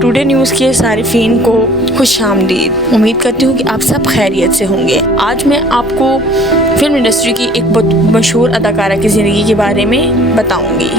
Today news के सारिफीन को खुश आमदीद। उम्मीद करती हूँ कि आप सब खैरियत से होंगे। आज मैं आपको फिल्म इंडस्ट्री की एक बहुत मशहूर अदाकारा की ज़िंदगी के बारे में बताऊँगी।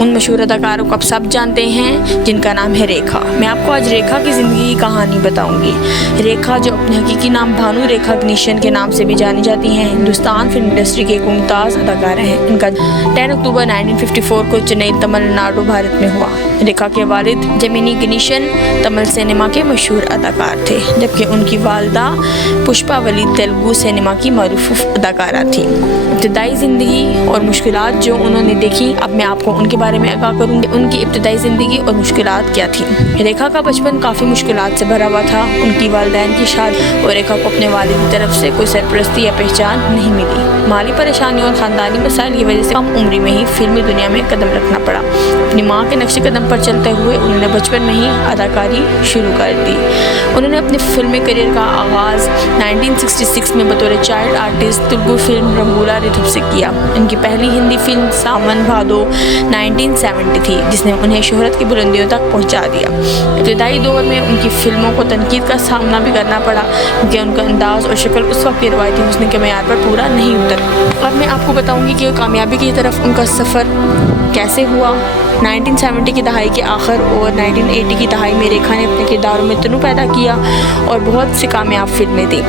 उन मशहूर अदाकारों को आप सब जानते हैं जिनका नाम है रेखा। मैं आपको आज रेखा की ज़िंदगी की कहानी बताऊंगी। रेखा, जो अपने हकीकी नाम भानु रेखा गनीशन के नाम से भी जानी जाती हैं, हिंदुस्तान फिल्म इंडस्ट्री की एक मुमताज़ अदाकारा हैं। इनका 10 अक्टूबर 1954 को चेन्नई, तमिलनाडु, भारत में हुआ। रेखा के वालिद जेमिनी गनीशन तमिल सिनेमा के मशहूर अदाकार थे, जबकि उनकी वालदा पुष्पा वली तेलुगु सिनेमा की मरूफ अदाकारा थी। इब्तदाई ज़िंदगी और मुश्किलात जो उन्होंने देखी, अब मैं आपको उनके बारे में आगाह करूँगी। उनकी इब्तदाई ज़िंदगी और मुश्किलात क्या थी। रेखा का बचपन काफ़ी मुश्किलात से भरा हुआ था। उनकी वालिदैन की शादी और रेखा को अपने वालिद की तरफ से कोई सरपरस्ती या पहचान नहीं मिली। माली परेशानी और ख़ानदानी मसाइल की वजह से कम उम्र में ही फिल्मी दुनिया में कदम रखना पड़ा। अपनी माँ के नक्शे कदम पर चलते हुए उन्होंने बचपन में ही अदाकारी शुरू कर दी। उन्होंने अपने फिल्मी करियर का आगाज़ 1966 में बतौर चाइल्ड आर्टिस्ट तेलुगु फिल्म रंगूला रिथुप से किया। उनकी पहली हिंदी फिल्म सावन भादो 1970 थी, जिसने उन्हें शोहरत की बुलंदियों तक पहुंचा दिया। इब्तदाई दौर में उनकी फिल्मों को तनकीद का सामना भी करना पड़ा, क्योंकि उनका अंदाज और शक्ल उस वक्त के रवायती हुस्न के मैयार पर पूरा नहीं उतरा। अब मैं आपको बताऊंगी कि कामयाबी की तरफ उनका सफ़र कैसे हुआ। 1970 की दहाई के आखिर और 1980 की दहाई में रेखा ने अपने किरदारों में तनु पैदा किया और बहुत सी कामयाब फिल्में दी।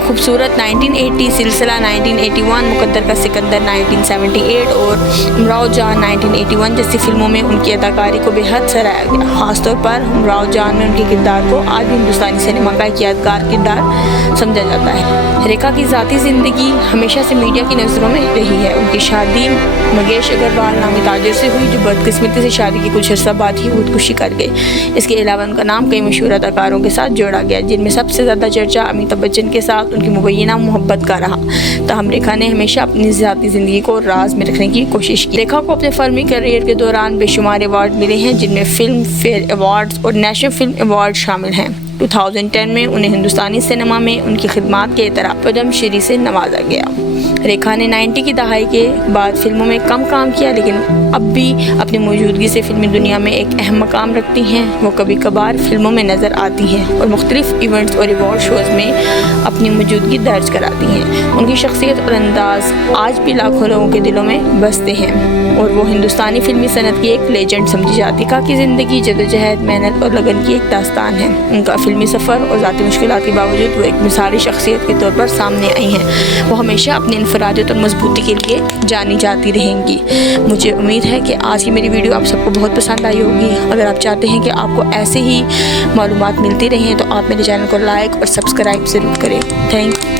खूबसूरत 1980, सिलसिला 1981, मुकद्दर का सिकंदर 1978 और उमराव जान 1981 जैसी फिल्मों में उनकी अदाकारी को बेहद सराहा गया। ख़ासतौर पर उमराव जान में उनके किरदार को आज भी हिंदुस्तानी सिनेमा का एक यादगार किरदार समझा जाता है। रेखा की ज़ाती ज़िंदगी हमेशा से मीडिया की नज़रों में रही है। उनकी शादी मंगेश अग्रवाल नामी ताजिर से हुई, जो बदकिस्मती से शादी के कुछ अर्सा बाद ही खुदकुशी कर गई। इसके अलावा उनका नाम कई मशहूर अदाकारों के साथ जोड़ा गया, जिनमें सबसे ज़्यादा चर्चा अमिताभ बच्चन के साथ उनकी मुबैना मोहब्बत का रहा। ताहम रेखा ने हमेशा अपनी ज़ाती ज़िंदगी को राज में रखने की कोशिश की। रेखा को अपने फिल्मी करियर के दौरान बेशुमार अवार्ड मिले हैं, जिनमें फिल्म फेयर अवार्ड्स और नेशनल फिल्म अवार्ड शामिल हैं। 2010 में उन्हें हिंदुस्तानी सिनेमा में उनकी खिदमात के तरह पद्म श्री से नवाजा गया। रेखा ने 90 की दहाई के बाद फिल्मों में कम काम किया, लेकिन अब भी अपनी मौजूदगी से फिल्मी दुनिया में एक अहम मकाम रखती हैं। वो कभी कभार फिल्मों में नज़र आती हैं और मुख्तलिफ इवेंट्स और अवार्ड शोज़ में अपनी मौजूदगी दर्ज कराती हैं। उनकी शख्सियत और अंदाज आज भी लाखों लोगों के दिलों में बसते हैं और वो हिंदुस्तानी फिल्मी सनत की एक लेजेंड समझी जाती। रेखा की ज़िंदगी जदोजहद, मेहनत और लगन की एक दास्तान है। उनका फिल्मी सफ़र और ज़ाती मुश्किलात के बावजूद वो एक मिसाली शख्सियत के तौर पर सामने आई हैं। वो हमेशा अपनी इनफरादियत और मजबूती के लिए जानी जाती रहेंगी। मुझे उम्मीद है कि आज की मेरी वीडियो आप सबको बहुत पसंद आई होगी। अगर आप चाहते हैं कि आपको ऐसे ही मालूमात मिलती रहें तो आप मेरे चैनल को लाइक और सब्सक्राइब ज़रूर करें। Thank you.